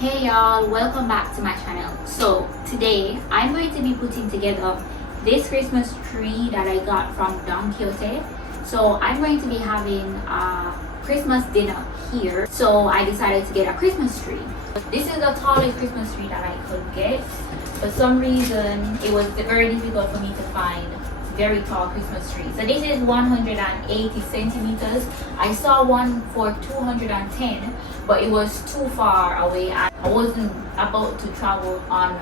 Hey y'all, welcome back to my channel. So today I'm going to be putting together this Christmas tree that I got from Don Quixote. So I'm going to be having a Christmas dinner here, so I decided to get a Christmas tree. This is the tallest Christmas tree that I could get. For some reason it was very difficult for me to find very tall Christmas tree. So this is 180 centimeters. I saw one for 210, but it was too far away and I wasn't about to travel on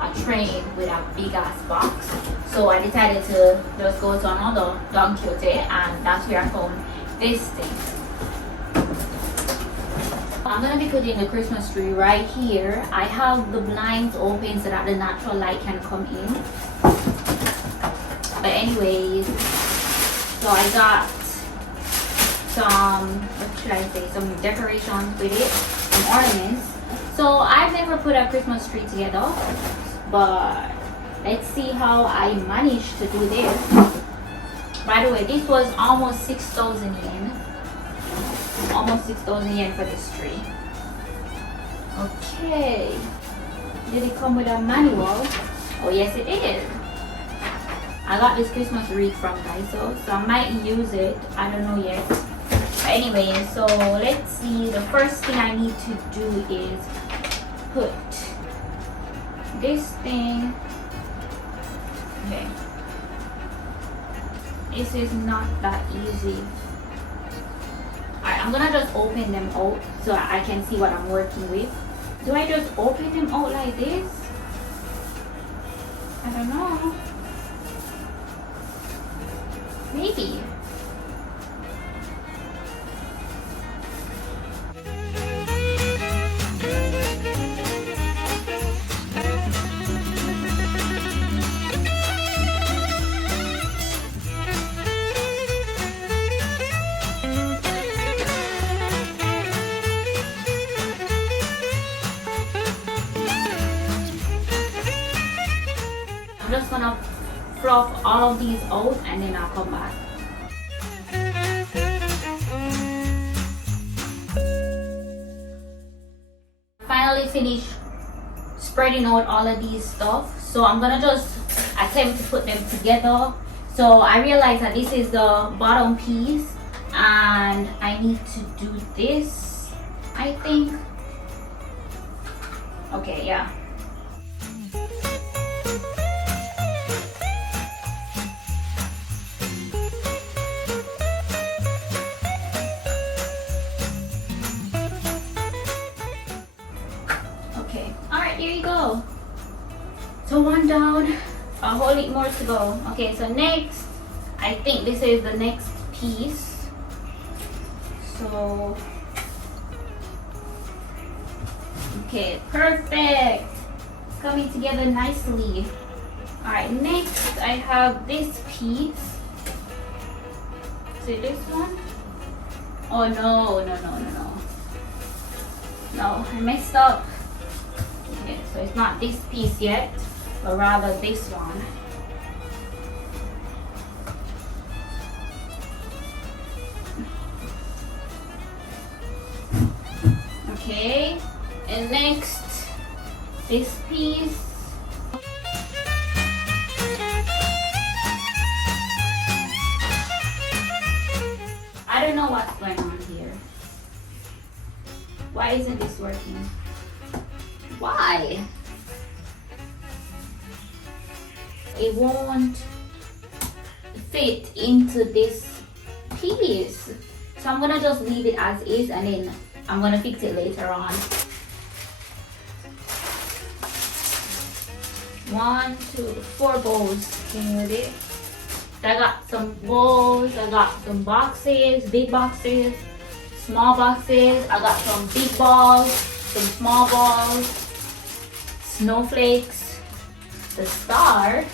a train with a big ass box. So I decided to just go to another Don Quixote, and that's where I found this thing. I'm gonna be putting the Christmas tree right here. I have the blinds open so that the natural light can come in. But anyways, so I got some, what should I say, some decorations with it, some ornaments. So I've never put a Christmas tree together, but let's see how I managed to do this. By the way, this was almost 6,000 yen. Almost 6,000 yen for this tree. Okay. Did it come with a manual? Oh yes it did. I got this Christmas wreath from Daiso, so I might use it. I don't know yet. But anyway, so let's see. The first thing I need to do is put this thing. Okay. This is not that easy. Alright, I'm gonna just open them out so I can see what I'm working with. Do I just open them out like this? I don't know. Maybe. I'm just gonna fluff all of these out and then I'll come back. Finally finished spreading out all of these stuff, so I'm gonna just attempt to put them together. So I realized that this is the bottom piece and I need to do this, I think. Okay, yeah. Here you go. So one down, a whole lot more to go. Okay, so next, I think this is the next piece. So, okay, perfect. It's coming together nicely. All right, next I have this piece. See this one? Oh no, no, I messed up. Okay, so it's not this piece yet, but rather this one. Okay, and next, this piece. I don't know what's going on here. Why isn't this working? Why? It won't fit into this piece. So I'm gonna just leave it as is and then I'm gonna fix it later on. 1, 2, 4 bows came with it. I got some bowls, I got some boxes, big boxes, small boxes. I got some big balls, some small balls, snowflakes, the star,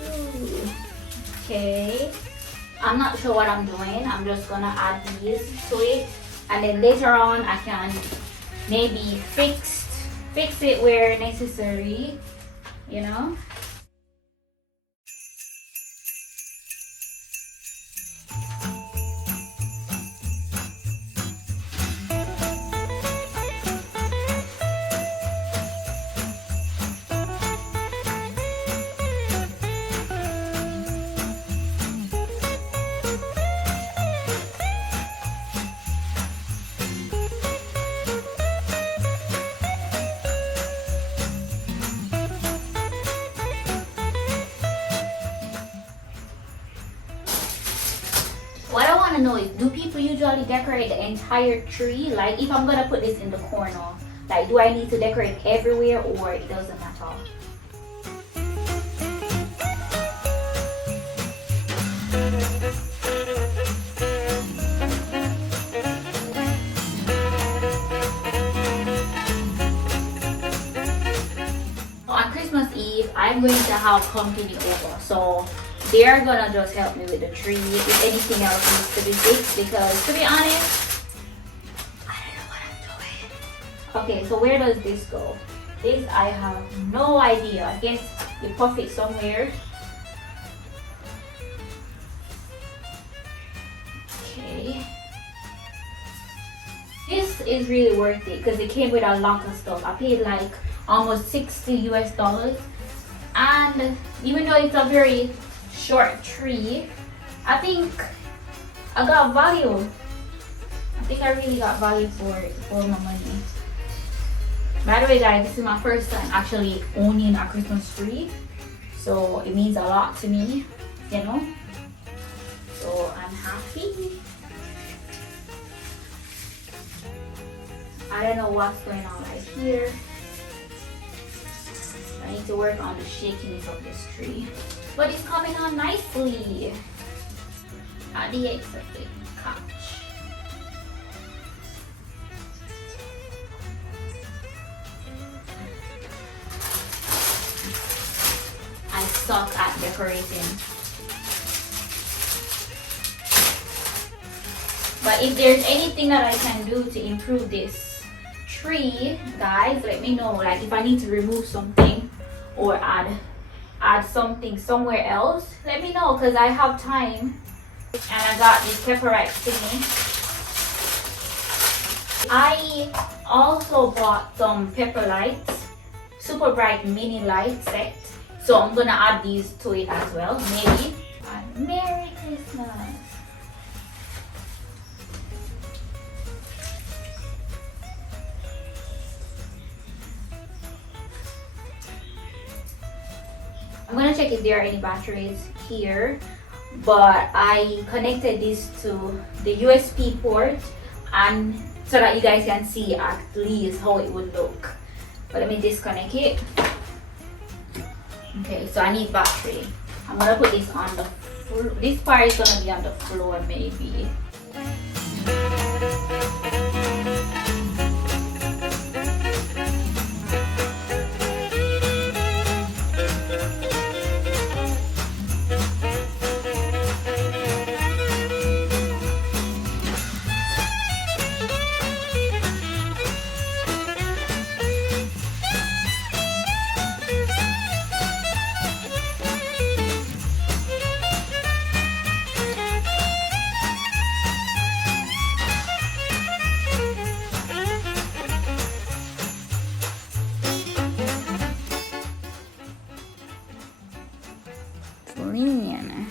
ooh. Okay, I'm not sure what I'm doing. I'm just gonna add these to it and then later on I can maybe fix it where necessary, you know. want to know is, do people usually decorate the entire tree? Like if I'm gonna put this in the corner, like do I need to decorate everywhere or it doesn't matter? On Christmas Eve, I'm going to have company over, so they're gonna just help me with the tree if anything else needs to be fixed, because to be honest, I don't know what I'm doing. Okay, so where does this go? This I have no idea. I guess you puff it somewhere. Okay. This is really worth it because it came with a lot of stuff. I paid like almost $60 US, and even though it's a very short tree, I think I got value. I think I really got value for my money. By the way guys, this is my first time actually owning a Christmas tree, so it means a lot to me, you know, so I'm happy. I don't know what's going on right here. I need to work on the shakiness of this tree, but it's coming on nicely. At the accepted couch. I suck at decorating, but if there's anything that I can do to improve this tree, guys, let me know. Like if I need to remove something or add something somewhere else, let me know, because I have time. And I got this pepperite thingy. I also bought some pepper lights, super bright mini light set, so I'm gonna add these to it as well, maybe. And Merry Christmas. I'm gonna check if there are any batteries here, but I connected this to the USB port, and so that you guys can see at least how it would look. But let me disconnect it. Okay, so I need battery. I'm gonna put this on the floor. This part is gonna be on the floor maybe. Clean.